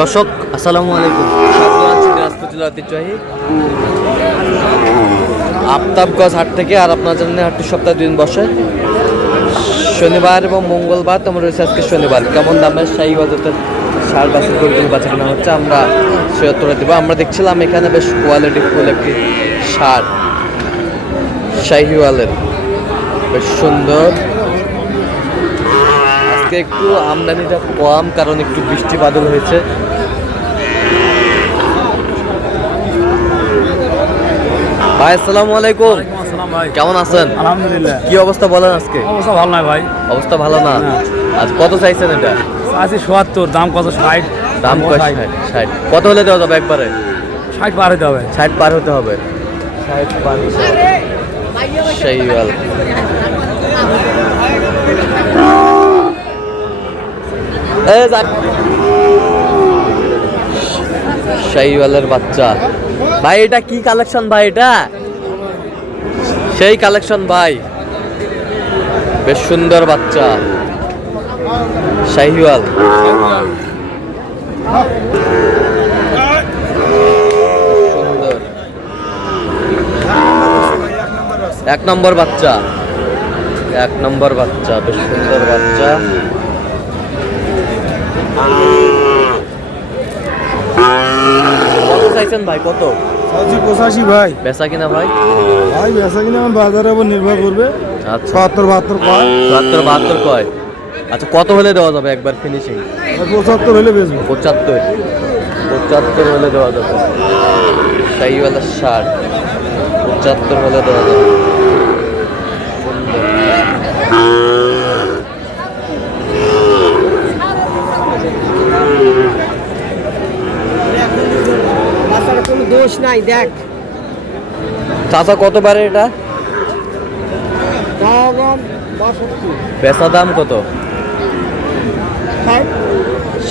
দর্শক আসসালামু আলাইকুম, স্বাগত আছি দিনাজপুর জেলার ঐতিহ্যবাহী আফতাবগঞ্জ হাট থেকে। আর আপনার জন্য হাটটি সপ্তাহে 2 দিন বসে, শনিবার এবং মঙ্গলবার। তোমার রয়েছে আজকে শনিবার। কেমন দামের শাহীওয়াল জাতের ষাঁড় বাছুর গরুগুলো বাছা কেনা হচ্ছে আমরা সে উত্তরে দেবো। আমরা দেখছিলাম এখানে বেশ কোয়ালিটি ফুল একটি ষাঁড় শাহীওয়ালের, বেশ সুন্দর। আজকে একটু আমদানিটা কম, কারণ একটু বৃষ্টি বাদল হয়েছে। ভাই আসসালামু আলাইকুম, কেমন আছেন? আলহামদুলিল্লাহ। কি অবস্থা বলেন আজকে? অবস্থা ভালো নয় ভাই। অবস্থা ভালো না? আজ কত চাইছেন এটা? আছে ৭৭, দাম কত? ৬০। দাম কত? ৬০। কত হলে দেওয়া যাবে একবারে? ৬০ পার হতে হবে। ৬০ পার হতে হবে। ৬০ পার হতে হবে। শাহীওয়াল শাহীওয়ালের বাচ্চা। ভাই এটা কি কালেকশন ভাই? এটা সেই কালেকশন ভাই, বেশ সুন্দর বাচ্চা শাহীওয়াল। সুন্দর 1 নম্বর বাচ্চা, 1 নম্বর বাচ্চা, বেশ সুন্দর বাচ্চা। কত চাইছেন ভাই? কত? ৮৫ ভাই। বেচা কিনা ভাই? ভাই বেচা কিনা আমার বাজারের উপর নির্ভর করবে। আচ্ছা ৭৭ কয়। ৭২ কয়। আচ্ছা কত হলে দেওয়া যাবে একবার ফিনিশিং? ৭৫ হলে বেচবো। 75 হলে দেওয়া যাবে। শাহীওয়ালের ষাঁড় 75 হলে দেওয়া যাবে। কোনো দোষ নাই, দেখ চাচা কত পারে এটা? বেচা দাম কত?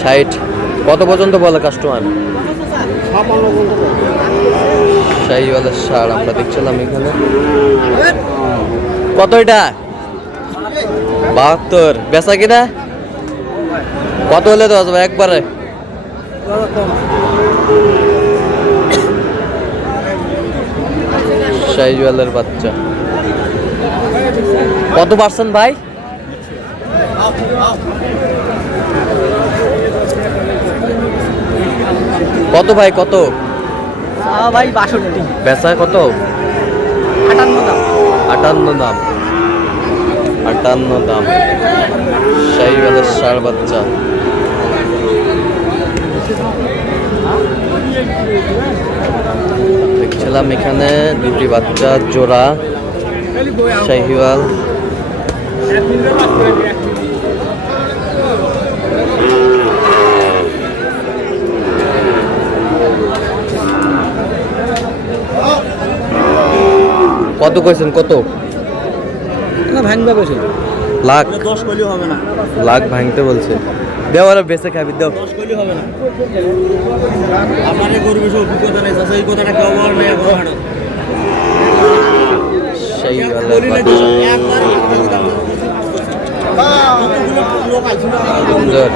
60। কত পর্যন্ত বলে কাস্টমার? শাহীওয়ালের ষাঁড় আমরা দেখছিলাম এখানে। কত এটা? 72। বেচা কিনা কত হলে দেওয়া যাবে একবারে? শাহীওয়ালের বাচ্চা কত পার্সেন্ট ভাই? কত ভাই কত? ভাই ৬২। বেচা কত? 58 দাম। 58 দাম শাহীওয়ালের ষাঁড় বাচ্চা। দেখছিলাম এখানে 2টি বাচ্চা জোড়া শাহীওয়াল। কত কইছেন? কত ভাঙবে বসে? লাখ? ১০ কইলেও হবে না। লাখ ভাঙতে বলছে। দেও আর বেঁচে খাবি, দেও। ১০ কইলেও হবে না। আপনারে গরু বেশি অভিজ্ঞতা নেই, চাচা এই কথাটা কেউ বলার নেই এখন হাঁটো। শাহীওয়ালের বাচ্চা সুন্দর।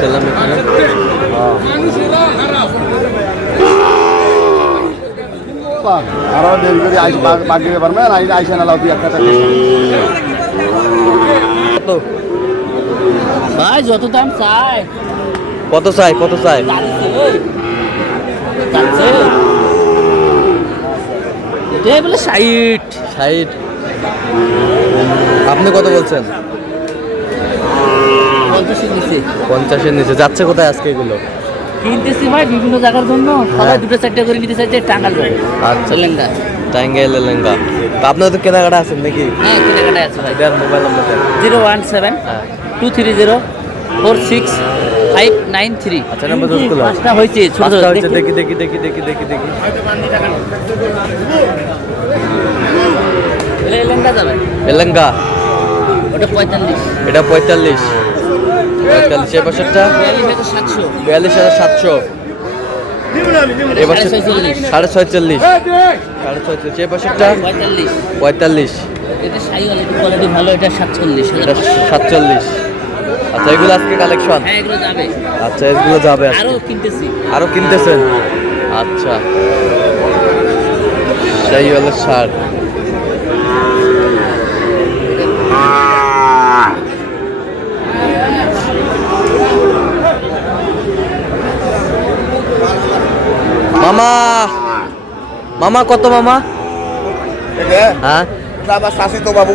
ছিলাম এখানে। আরো দেরি করে বাকি ব্যাপার না আইসা না লাউ দিয়ে একটা কত ভাই যত দাম চাই? কত চাই? কত চাই? এটাই বলে ৬০। 60। আপনি কত বলছেন? ৫০-এর নিচে। 50-এর নিচে যাচ্ছে কোথায় আজকে এগুলো? কিনতেছি ভাই বিভিন্ন জায়গার জন্য, সবাই 2-4টা করে নিতে চাইছে টাঙ্গাল যাবে। আচ্ছা লেহেঙ্গা। টাঙ্গাইলের লেহেঙ্গা। তো আপনার তো কেনাকাটা আছেন নাকি? হ্যাঁ কেনাকাটা আছে ভাই। দেন মোবাইল নাম্বার দেন। 017 হ্যাঁ 230 46 593। আচ্ছা নাম্বার দোস্ত গুলো পাঁচটা হয়েছে ছোট পাঁচটা ছোট হচ্ছে, দেখি। দেখি দেখি দেখি দেখি দেখি দেখি লেহেঙ্গা যাবে এলেঙ্গা ওটা 45 এটা 45 45 এই বছরটা 42,700 42,700 এই বছর 46.5 এই বছরটা 45 45 এটা সাইওয়াল একটু কোয়ালিটি ভালো, এটা 47 এটা 47। আচ্ছা এগুলো আজকে কালেকশন? হ্যাঁ এগুলো যাবে। আচ্ছা এগুলো যাবে আজকে। আরো কিনতেছি। আরো কিনতেছেন? আচ্ছা সেই হলো শার্ট। মামা মামা কত মামা? হ্যাঁ আমার শাশি তো বাবু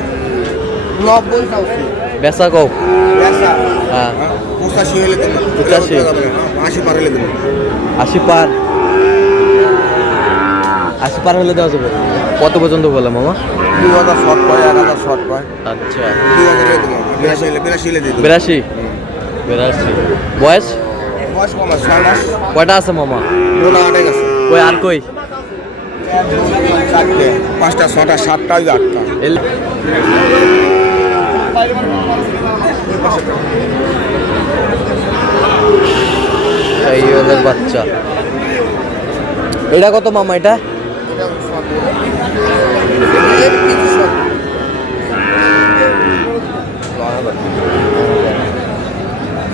90 চাউছি বেচা কও? পয়সা হ্যাঁ 85 হলে দেন, 85 80 পার হলে দেন। 80 পার 80 পার হলে দেওয়া যাবে। কত পর্যন্ত বলে মামা? 2000 শর্ট পায়, 1000 শর্ট পায়, আচ্ছা 2000 হলে দেন। 82 হলে দিন। 82 82 বয়স বয়স কম আছে, 6 মাস। কয়টা আছে মামা? ওটা আটে গেছে। কই আর কই? 4টে, 5টা, 6টা, 7টা, 8টা। এই ওদের বাচ্চা। এটা কত মামা? এটা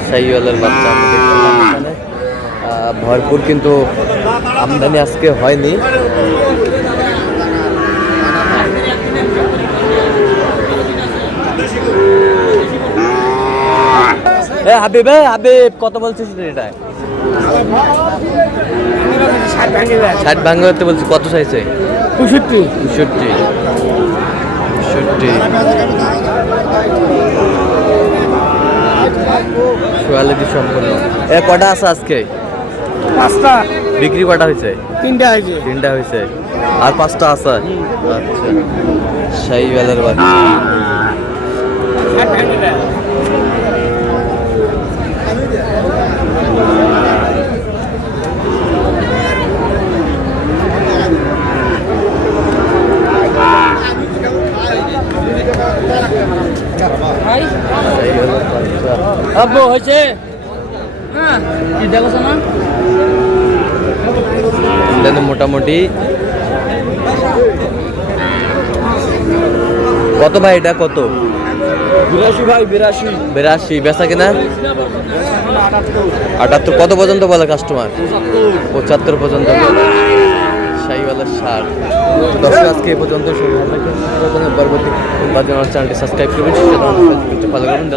শাহিওয়ালের বাচ্চা আমরা দেখতে পেলাম এখানে। ভরপুর কিন্তু আমদানি আজকে হয়নি। হাবিব হাবিব কত বলছিস এটা? 60 ভাঙে হতে বলছি। কত চাইছে? 65 65 কোয়ালিটি সম্পূর্ণ। কটা আছে আজকে? 5টা বিক্রি কটা হয়েছে? 3টা হয়েছে। 3টা হয়েছে আর 5টা আছে। আচ্ছা শাহিওয়ালের বাচ্চা। শাহিওয়ালের বাচ্চা। আব্বু হয়েছে? হ্যাঁ কি দেখছ না? দেন মোটামুটি কত ভাই? এটা কত? 82 ভাই 82 82 বেচা কিনা 78। কত পর্যন্ত বলে কাস্টমার? 75 পর্যন্ত বলে। শাহিওয়ালের শার্ট। দর্শক আজকে এই পর্যন্ত সবাই ভালো থাকবেন। পরবর্তী চ্যানেলটি সাবস্ক্রাইব করবেন, ফলো করবেন।